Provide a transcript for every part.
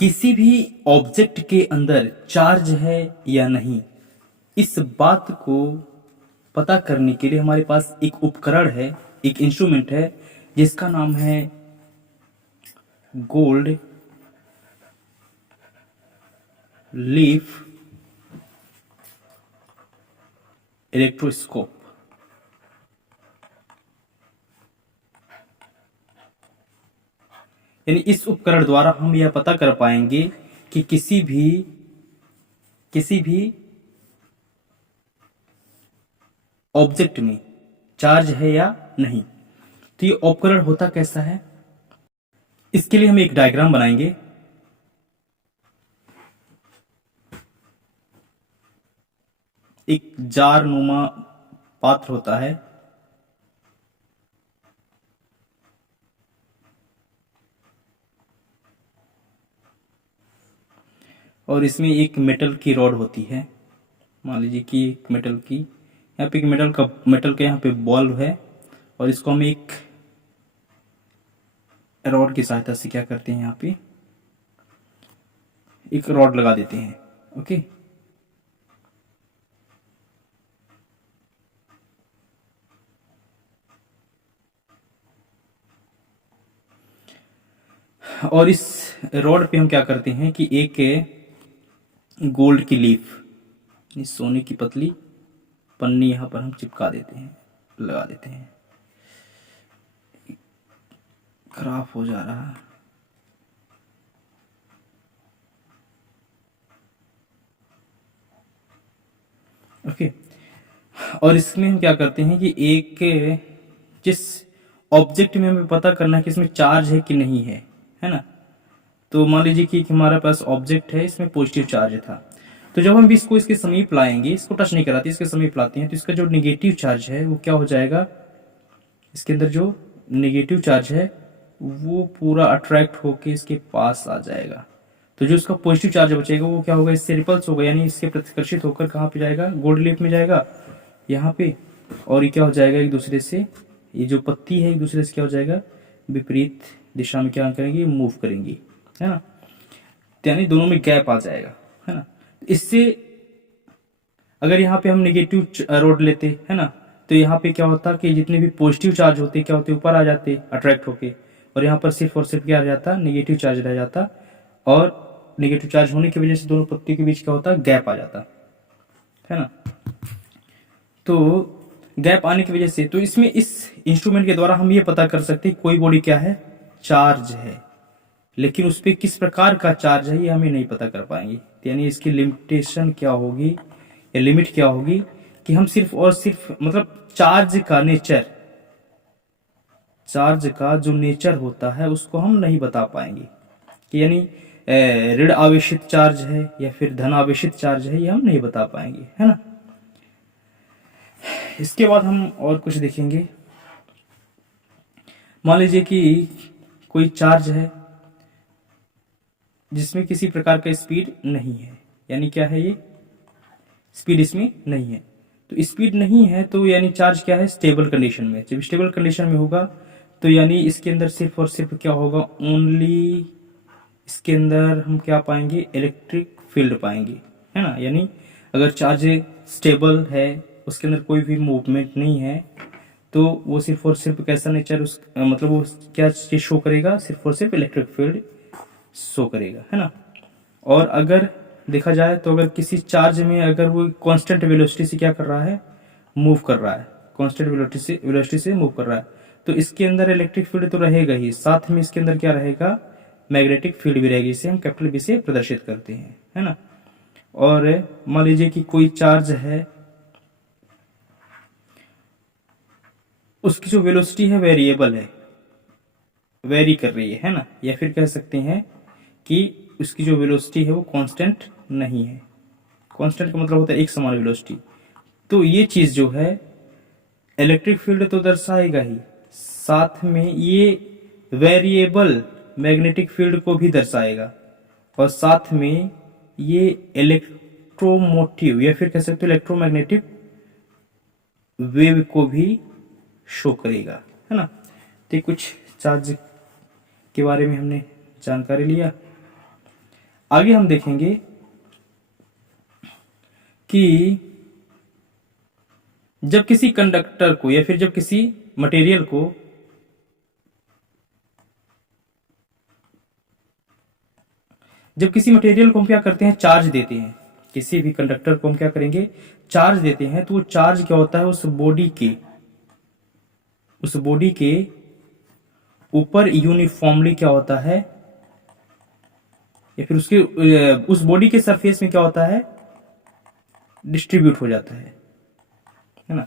किसी भी ऑब्जेक्ट के अंदर चार्ज है या नहीं, इस बात को पता करने के लिए हमारे पास एक उपकरण है, एक इंस्ट्रूमेंट है जिसका नाम है गोल्ड लीफ इलेक्ट्रोस्कोप। यानी इस उपकरण द्वारा हम यह पता कर पाएंगे कि किसी भी ऑब्जेक्ट में चार्ज है या नहीं। तो ये उपकरण होता कैसा है, इसके लिए हम एक डायग्राम बनाएंगे। एक जार नुमा पात्र होता है, और इसमें एक मेटल की रॉड होती है। मान लीजिए कि एक मेटल की, यहाँ पे एक मेटल का यहाँ पे बॉल है, और इसको हम एक रॉड की सहायता से क्या करते हैं, यहाँ पे एक रॉड लगा देते हैं। ओके, और इस रॉड पे हम क्या करते हैं कि एक गोल्ड की लीफ, इस सोने की पतली पन्नी यहाँ पर हम चिपका देते हैं, लगा देते हैं। खराब हो जा रहा है। ओके, और इसमें हम क्या करते हैं कि एक जिस ऑब्जेक्ट में हमें पता करना है कि इसमें चार्ज है कि नहीं है ना। तो मान लीजिए कि हमारे पास ऑब्जेक्ट है, इसमें पॉजिटिव चार्ज था। तो जब हम भी इसको इसके समीप लाएंगे, इसको टच नहीं कराते, इसके समीप लाते हैं, तो इसका जो निगेटिव चार्ज है वो क्या हो जाएगा, इसके अंदर जो निगेटिव चार्ज है वो पूरा अट्रैक्ट होके इसके पास आ जाएगा। तो जो इसका पॉजिटिव चार्ज बचेगा वो क्या होगा, इससे रिपल्स होगा, यानी इसके प्रतिकर्षित होकर कहाँ पे जाएगा, गोल्ड लीफ में जाएगा, यहाँ पे। और ये क्या हो जाएगा, एक दूसरे से, ये जो पत्ती है एक दूसरे से क्या हो जाएगा, विपरीत दिशा में क्या करेंगे, मूव करेंगी, है ना। यानी दोनों में गैप आ जाएगा, है ना। इससे अगर यहाँ पे हम नेगेटिव रोड लेते है ना, तो यहाँ पे क्या होता कि जितने भी पॉजिटिव चार्ज होते क्या होते, ऊपर आ जाते अट्रैक्ट होके, और यहाँ पर सिर्फ और सिर्फ क्या रह जाता, नेगेटिव चार्ज रह जाता, और नेगेटिव चार्ज होने की वजह से दोनों पत्ती के बीच क्या होता, गैप आ जाता है ना। तो गैप आने की वजह से, तो इसमें इस इंस्ट्रूमेंट के द्वारा हम ये पता कर सकते हैं कोई बॉडी क्या है, चार्ज है, लेकिन उस पर किस प्रकार का चार्ज है ये हमें नहीं पता कर पाएंगे। यानी इसकी लिमिटेशन क्या होगी या लिमिट क्या होगी कि हम सिर्फ और सिर्फ मतलब चार्ज का नेचर, चार्ज का जो नेचर होता है उसको हम नहीं बता पाएंगे कि यानी ऋण आवेशित चार्ज है या फिर धन आवेशित चार्ज है, ये हम नहीं बता पाएंगे, है ना। इसके बाद हम और कुछ देखेंगे। मान लीजिए कि कोई चार्ज है जिसमें किसी प्रकार का स्पीड नहीं है, यानी क्या है, ये स्पीड इसमें नहीं है। तो स्पीड नहीं है तो यानी चार्ज क्या है, स्टेबल कंडीशन में। जब स्टेबल कंडीशन में होगा तो यानी इसके अंदर सिर्फ और सिर्फ क्या होगा, ओनली इसके अंदर हम क्या पाएंगे, इलेक्ट्रिक फील्ड पाएंगे, है ना। यानी अगर चार्ज स्टेबल है, उसके अंदर कोई भी मूवमेंट नहीं है, तो वो सिर्फ और सिर्फ कैसा नेचर, उस मतलब वो क्या चीज शो करेगा, सिर्फ और सिर्फ इलेक्ट्रिक फील्ड शो करेगा, है ना। और अगर देखा जाए तो अगर किसी चार्ज में अगर वो कांस्टेंट वेलोसिटी से क्या कर रहा है, मूव कर रहा है, कांस्टेंट वेलोसिटी से मूव कर रहा है, तो इसके अंदर इलेक्ट्रिक फील्ड तो रहेगा ही, साथ में इसके अंदर क्या रहेगा, मैग्नेटिक फील्ड भी रहेगी, इसे हम कैपिटल बी से प्रदर्शित करते हैं, है ना। और मान लीजिए कि कोई चार्ज है, उसकी जो वेलोसिटी है वेरिएबल है, वेरी कर रही है ना, या फिर कह सकते हैं कि उसकी जो वेलोसिटी है वो कांस्टेंट नहीं है। कांस्टेंट का मतलब होता है एक समान वेलोसिटी। तो ये चीज जो है इलेक्ट्रिक फील्ड तो दर्शाएगा ही, साथ में ये वेरिएबल मैग्नेटिक फील्ड को भी दर्शाएगा, और साथ में ये इलेक्ट्रोमोटिव या फिर कह सकते हो इलेक्ट्रोमैग्नेटिक वेव को भी शो करेगा, है ना। तो कुछ चार्ज के बारे में हमने जानकारी लिया। आगे हम देखेंगे कि जब किसी कंडक्टर को या फिर जब किसी मटेरियल को हम क्या करते हैं, चार्ज देते हैं, किसी भी कंडक्टर को हम क्या करेंगे, चार्ज देते हैं, तो वो चार्ज क्या होता है, उस बॉडी के ऊपर यूनिफॉर्मली क्या होता है, या फिर उस बॉडी के सरफेस में क्या होता है, डिस्ट्रीब्यूट हो जाता है ना।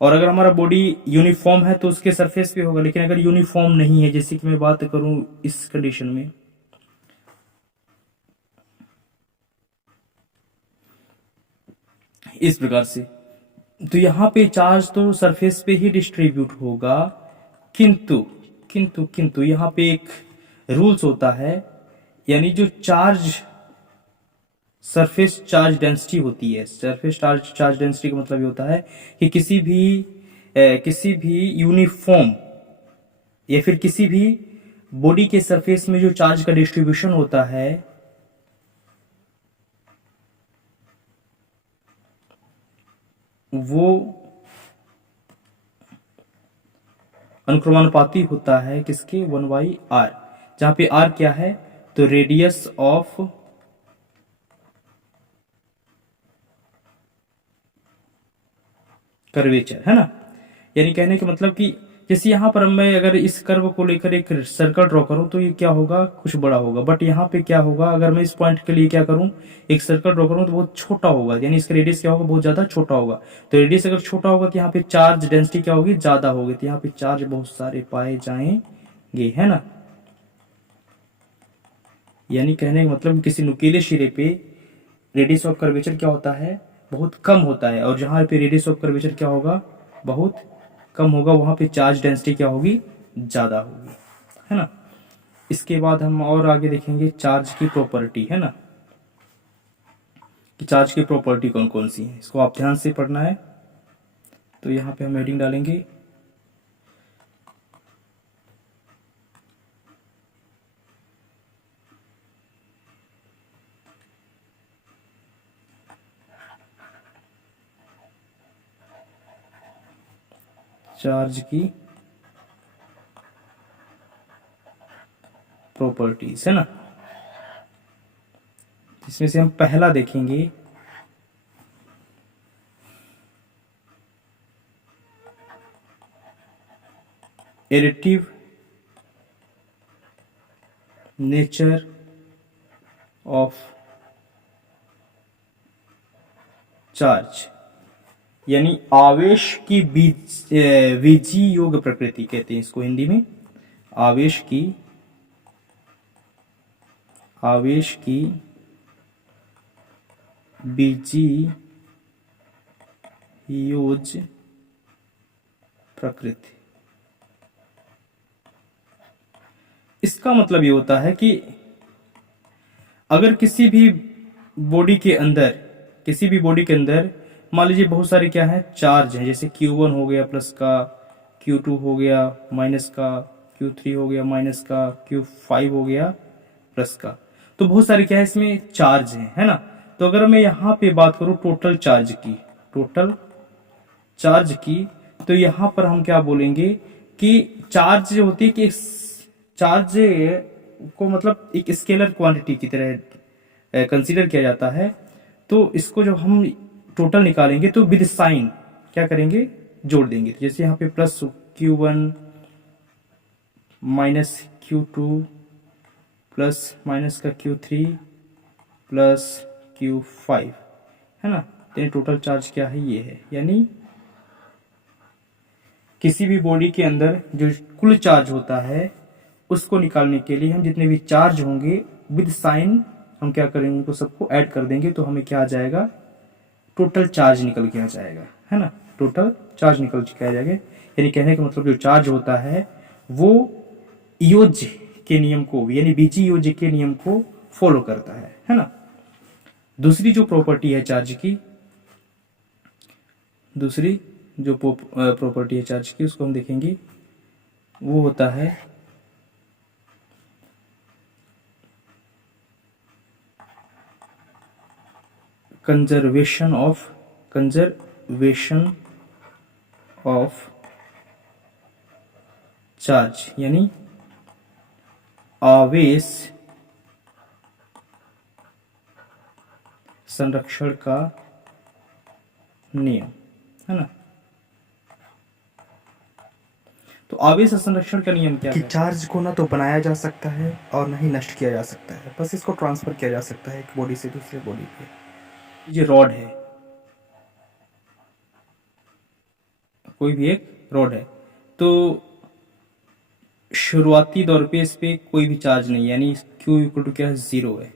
और अगर हमारा बॉडी यूनिफॉर्म है तो उसके सरफेस पे होगा, लेकिन अगर यूनिफॉर्म नहीं है, जैसे कि मैं बात करूं इस कंडीशन में, इस प्रकार से, तो यहां पे चार्ज तो सरफेस पे ही डिस्ट्रीब्यूट होगा, किंतु किंतु किंतु यहां पे एक रूल्स होता है, यानी जो सरफेस चार्ज डेंसिटी होती है, सरफेस चार्ज डेंसिटी का मतलब ये होता है कि किसी भी यूनिफॉर्म या फिर किसी भी बॉडी के सरफेस में जो चार्ज का डिस्ट्रीब्यूशन होता है, वो अनुक्रमानुपाती होता है किसके, 1/r, जहां पे r क्या है, तो रेडियस ऑफ कर्वेचर, है ना। यानी कहने का मतलब कि जैसे यहां पर मैं अगर इस कर्व को लेकर एक सर्कल ड्रॉ करूं तो ये क्या होगा, कुछ बड़ा होगा, बट यहाँ पे क्या होगा, अगर मैं इस पॉइंट के लिए क्या करूं, एक सर्कल ड्रॉ करूं तो बहुत छोटा होगा, यानी इसका रेडियस क्या होगा, बहुत ज्यादा छोटा होगा। तो रेडियस अगर छोटा होगा तो यहाँ पे चार्ज डेंसिटी क्या होगी, ज्यादा होगी, तो यहाँ पे चार्ज बहुत सारे पाए जाएंगे, है ना। यानी कहने का मतलब किसी नुकीले सिरे पे रेडियस ऑफ कर्वेचर क्या होता है, बहुत कम होता है, और जहां पे रेडियस ऑफ कर्वेचर क्या होगा, बहुत कम होगा, वहां पे चार्ज डेंसिटी क्या होगी, ज्यादा होगी, है ना। इसके बाद हम और आगे देखेंगे चार्ज की प्रॉपर्टी, है ना, कि चार्ज की प्रॉपर्टी कौन कौन सी है, इसको आप ध्यान से पढ़ना है। तो यहाँ पे हम हेडिंग डालेंगे चार्ज की प्रॉपर्टीज, है ना। इसमें से हम पहला देखेंगे एडिटिव नेचर ऑफ चार्ज, यानी आवेश की बीजीय योग प्रकृति कहते हैं इसको हिंदी में, आवेश की बीजीय योज प्रकृति। इसका मतलब ये होता है कि अगर किसी भी बॉडी के अंदर मान लीजिए बहुत सारे क्या है, चार्ज हैं, जैसे Q1 हो गया प्लस का, Q2 हो गया माइनस का, Q3 हो गया माइनस का, Q5 हो गया प्लस का, तो बहुत सारे क्या है इसमें चार्ज हैं, है ना। तो अगर मैं यहाँ पे बात करूँ टोटल चार्ज की, तो यहाँ पर हम क्या बोलेंगे कि चार्ज जो होती है कि चार्ज को मतलब एक स्केलर क्वांटिटी की तरह कंसीडर किया जाता है। तो इसको जब हम टोटल निकालेंगे तो विद साइन क्या करेंगे, जोड़ देंगे। जैसे यहाँ पे plus Q1 minus Q2 plus minus का Q3 प्लस Q5, है ना। यानी टोटल चार्ज क्या है, ये है। यानी किसी भी बॉडी के अंदर जो कुल चार्ज होता है उसको निकालने के लिए हम जितने भी चार्ज होंगे विद साइन हम क्या करेंगे, उनको सबको ऐड कर देंगे, तो हमें क्या आ जाएगा, टोटल चार्ज निकल के आ जाएगा, है ना। टोटल चार्ज निकल के आ जाएगा। यानी कहने का मतलब जो चार्ज होता है वो ईओज के नियम को, यानी बीजी ईओज के नियम को फॉलो करता है ना। दूसरी जो प्रॉपर्टी है चार्ज की, दूसरी जो प्रॉपर्टी है चार्ज की, उसको हम देखेंगे, वो होता है कंजर्वेशन ऑफ चार्ज, यानी आवेश संरक्षण का नियम, है ना। तो आवेश संरक्षण का नियम क्या कि है? चार्ज को ना तो बनाया जा सकता है और ना ही नष्ट किया जा सकता है, बस इसको ट्रांसफर किया जा सकता है एक बॉडी से दूसरे बॉडी पे। ये रॉड है, कोई भी एक रॉड है, तो शुरुआती दौर पे इस पे कोई भी चार्ज नहीं है, यानी Q इक्वल टू क्या है, 0 है।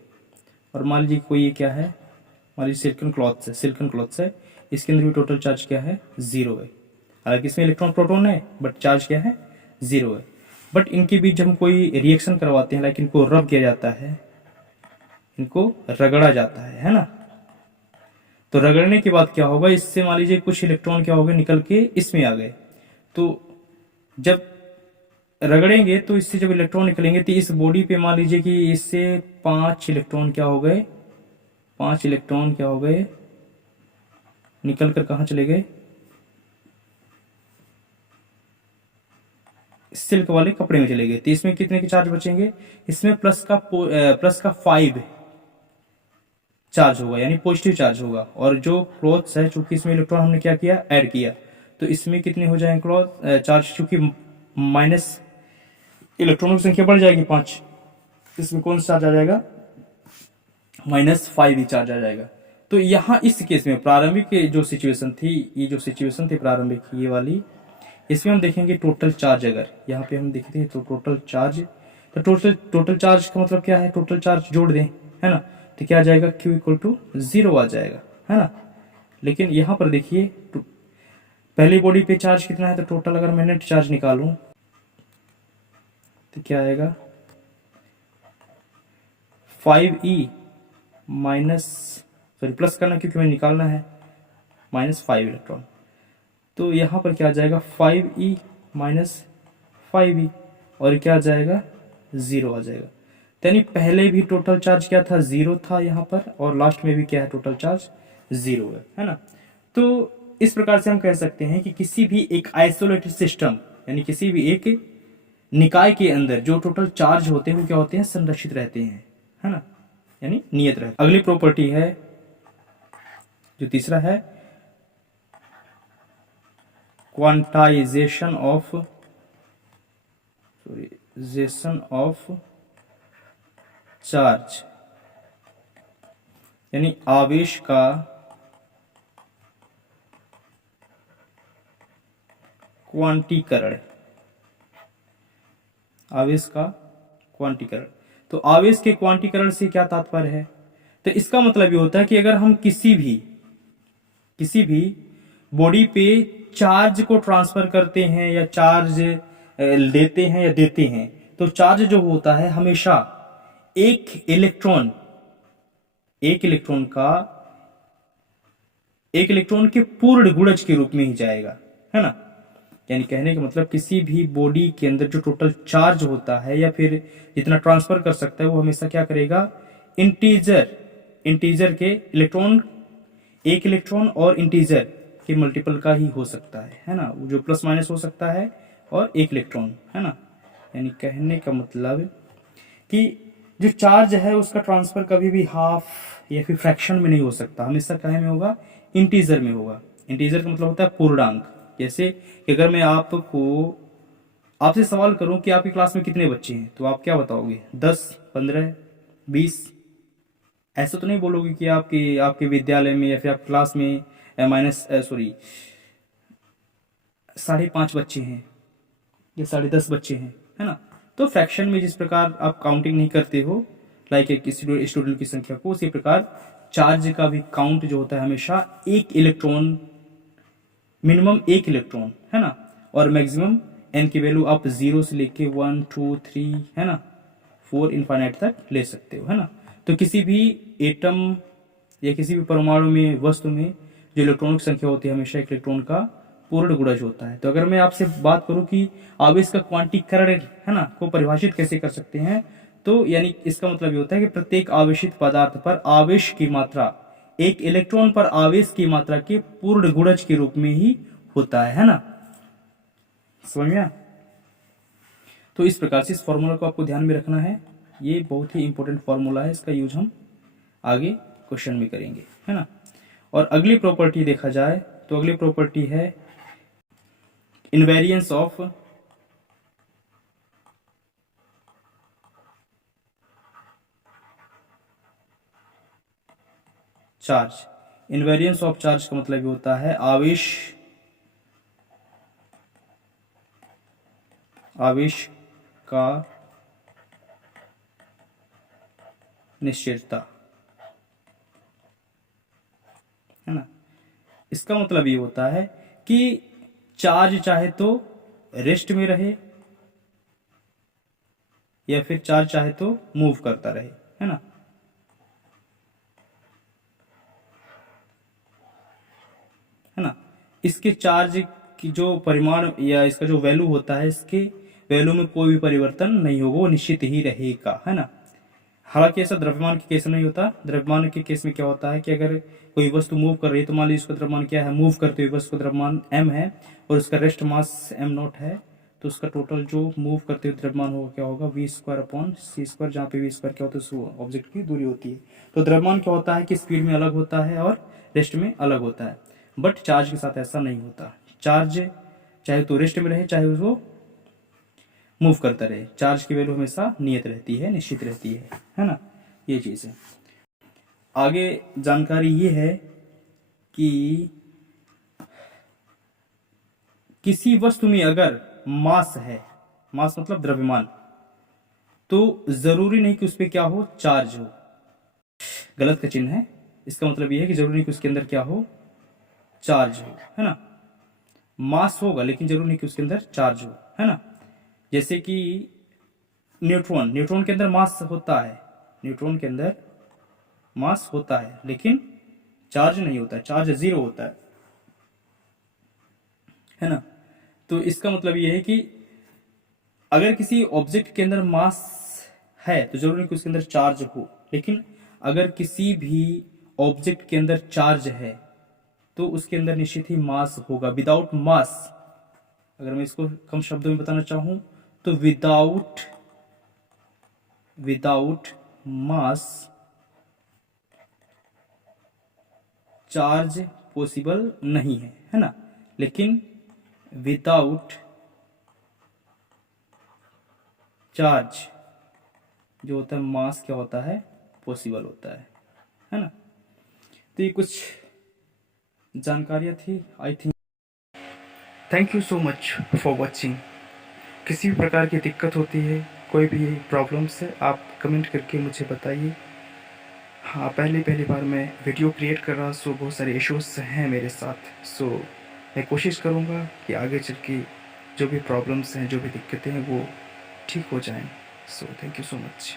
और मान लीजिए कोई ये क्या है, मान लीजिए सिलिकॉन क्लॉथ्स है, इसके अंदर भी टोटल चार्ज क्या है, 0 है। हालांकि इसमें इलेक्ट्रॉन प्रोटॉन है बट चार्ज क्या है, 0 है। बट इनके बीच जब हम कोई रिएक्शन करवाते हैं, लाइक इनको रब किया जाता है, इनको रगड़ा जाता है ना। तो रगड़ने के बाद क्या होगा, इससे मान लीजिए कुछ इलेक्ट्रॉन क्या हो गए, निकल के इसमें आ गए। तो जब रगड़ेंगे तो इससे जब इलेक्ट्रॉन निकलेंगे तो इस बॉडी पे मान लीजिए कि इससे 5 इलेक्ट्रॉन क्या हो गए, 5 इलेक्ट्रॉन क्या हो गए, निकल कर कहाँ चले गए, सिल्क वाले कपड़े में चले गए। तो इसमें कितने के चार्ज बचेंगे, इसमें प्लस का 5 चार्ज होगा, यानी पॉजिटिव चार्ज होगा। और जो क्लॉथ्स है, चूंकि इसमें इलेक्ट्रॉन हमने क्या किया, ऐड किया, तो इसमें कितने हो जाएंगे क्लॉथ चार्ज, चूंकि माइनस इलेक्ट्रॉनों की संख्या बढ़ जाएगी 5, इसमें कौन सा चार्ज आ जाएगा, -5 ही चार्ज आ जाएगा। तो यहाँ इस केस में प्रारंभिक जो सिचुएशन थी, ये जो सिचुएशन थी प्रारंभिक ये वाली, इसमें हम देखेंगे टोटल चार्ज, अगर यहाँ पे हम देखते हैं तो टोटल चार्ज, तो टोटल चार्ज का मतलब क्या है, टोटल चार्ज जोड़ दें, है ना, तो क्या आ जाएगा, Q इक्वल टू 0 आ जाएगा, है ना। लेकिन यहाँ पर देखिए पहली बॉडी पे चार्ज कितना है, तो टोटल अगर मैं नेट चार्ज निकालूं तो क्या आएगा, 5e माइनस, सॉरी प्लस करना क्योंकि मैं निकालना है, -5 इलेक्ट्रॉन। तो यहाँ पर क्या आ जाएगा, 5e माइनस 5e, और क्या आ जाएगा, 0 आ जाएगा। यानी पहले भी टोटल चार्ज क्या था, 0 था यहाँ पर, और लास्ट में भी क्या है, टोटल चार्ज 0 है ना। तो इस प्रकार से हम कह सकते हैं कि किसी भी एक आइसोलेटेड सिस्टम, यानी किसी भी एक निकाय के अंदर जो टोटल चार्ज होते हैं वो क्या होते हैं, संरक्षित रहते हैं, है ना, यानी नियत रहते हैं। अगली प्रॉपर्टी है जो तीसरा है, क्वांटाइजेशन ऑफ चार्ज, यानी आवेश का क्वांटीकरण, आवेश का क्वांटीकरण। तो आवेश के क्वांटीकरण से क्या तात्पर्य है, तो इसका मतलब ये होता है कि अगर हम किसी भी बॉडी पे चार्ज को ट्रांसफर करते हैं या चार्ज लेते हैं या देते हैं, तो चार्ज जो होता है हमेशा एक इलेक्ट्रॉन के पूर्ण गुणज के रूप में ही जाएगा, है ना। यानी कहने का मतलब किसी भी बॉडी के अंदर जो टोटल चार्ज होता है या फिर जितना ट्रांसफर कर सकता है, वो हमेशा क्या करेगा, इंटीजर के इलेक्ट्रॉन, एक इलेक्ट्रॉन और इंटीजर के मल्टीपल का ही हो सकता है ना, जो प्लस माइनस हो सकता है, और एक इलेक्ट्रॉन, है ना। यानी कहने का मतलब कि जो चार्ज है उसका ट्रांसफर कभी भी हाफ या फिर फ्रैक्शन में नहीं हो सकता, हमेशा कहे में होगा, इंटीजर में होगा। इंटीजर का मतलब होता है पूर्णांक। जैसे कि अगर मैं आपसे सवाल करूं कि आपकी क्लास में कितने बच्चे हैं, तो आप क्या बताओगे, 10, 15, 20, ऐसा तो नहीं बोलोगे कि आपके विद्यालय में या फिर आपकी क्लास में -5.5 बच्चे हैं या 10.5 बच्चे हैं, है ना। तो फ्रैक्शन में जिस प्रकार आप काउंटिंग नहीं करते हो, लाइक एक स्टूडेंट की संख्या को, उसी प्रकार चार्ज का भी काउंट जो होता है हमेशा एक इलेक्ट्रॉन, मिनिमम एक इलेक्ट्रॉन, है ना, और मैक्सिमम n की वैल्यू आप 0 से लेके 1, 2, 3, है ना, 4 इनफाइनाइट तक ले सकते हो, है ना। तो किसी भी एटम या किसी भी परमाणु में, वस्तु में जो इलेक्ट्रॉनों की संख्या होती है हमेशा एक इलेक्ट्रॉन का पूर्ण गुणज होता है। तो अगर मैं आपसे बात करूं कि आवेश का क्वांटीकरण, है ना, को परिभाषित कैसे कर सकते हैं, तो यानी इसका मतलब ये होता है कि प्रत्येक आवेशित पदार्थ पर आवेश की मात्रा एक इलेक्ट्रॉन पर आवेश की मात्रा के पूर्ण गुणज के रूप में ही होता है ना। समझ में आया? तो इस प्रकार से इस फॉर्मूला को आपको ध्यान में रखना है। ये बहुत ही इंपॉर्टेंट फॉर्मूला है, इसका यूज हम आगे क्वेश्चन में करेंगे, है ना। और अगली प्रॉपर्टी देखा जाए तो अगली प्रॉपर्टी है invariance of charge. Invariance of charge का मतलब ये होता है आवेश का निश्चितता, है ना। इसका मतलब ये होता है कि चार्ज चाहे तो रेस्ट में रहे या फिर चार्ज चाहे तो मूव करता रहे, है ना। है ना। इसके चार्ज की जो परिमाण या इसका जो वैल्यू होता है, इसके वैल्यू में कोई भी परिवर्तन नहीं होगा, वो निश्चित ही रहेगा, है ना। हालांकि ऐसा द्रव्यमान के केस में नहीं होता। द्रव्यमान के केस में क्या होता है कि अगर कोई वस्तु मूव कर रही है तो मान लीजिए उसका द्रव्यमान क्या है, मूव करते हुए वस्तु का द्रव्यमान m है और उसका रेस्ट मास m0 है, तो उसका टोटल जो मूव करते हुए द्रव्यमान होगा क्या होगा, v² जहाँ पे v² क्या होता है, ऑब्जेक्ट की दूरी होती है। तो द्रव्यमान क्या होता है कि स्पीड में अलग होता है और रेस्ट में अलग होता है, बट चार्ज के साथ ऐसा नहीं होता। चार्ज चाहे तो रेस्ट में रहे चाहे वो मूव करता रहे, चार्ज की वैल्यू हमेशा नियत रहती है, निश्चित रहती है ना। ये चीज है। आगे जानकारी ये है कि किसी वस्तु में अगर मास है, मास मतलब द्रव्यमान, तो जरूरी नहीं कि उस पर क्या हो, चार्ज हो। गलत का चिन्ह है, इसका मतलब यह है कि जरूरी नहीं कि उसके अंदर क्या हो, चार्ज हो, है ना। मास होगा लेकिन जरूरी नहीं कि उसके अंदर चार्ज हो, है ना। जैसे कि न्यूट्रॉन के अंदर मास होता है, न्यूट्रॉन के अंदर मास होता है लेकिन चार्ज नहीं होता है, चार्ज 0 होता है ना। तो इसका मतलब यह है कि अगर किसी ऑब्जेक्ट के अंदर मास है तो जरूरी नहीं कि उसके अंदर चार्ज हो, लेकिन अगर किसी भी ऑब्जेक्ट के अंदर चार्ज है तो उसके अंदर निश्चित ही मास होगा। विदाउट मास, अगर मैं इसको कम शब्दों में बताना चाहूं तो विदाउट मास चार्ज पॉसिबल नहीं है ना। लेकिन विदाउट चार्ज जो होता है मास क्या होता है, पॉसिबल होता है ना। तो ये कुछ जानकारियां थी, I think. Thank you so much for watching. किसी भी प्रकार की दिक्कत होती है, कोई भी प्रॉब्लम्स है, आप कमेंट करके मुझे बताइए। हाँ, पहली बार मैं वीडियो क्रिएट कर रहा, सो बहुत सारे इश्यूज़ हैं मेरे साथ। सो मैं कोशिश करूँगा कि आगे चल के जो भी प्रॉब्लम्स हैं, जो भी दिक्कतें हैं वो ठीक हो जाएं। So thank you so much.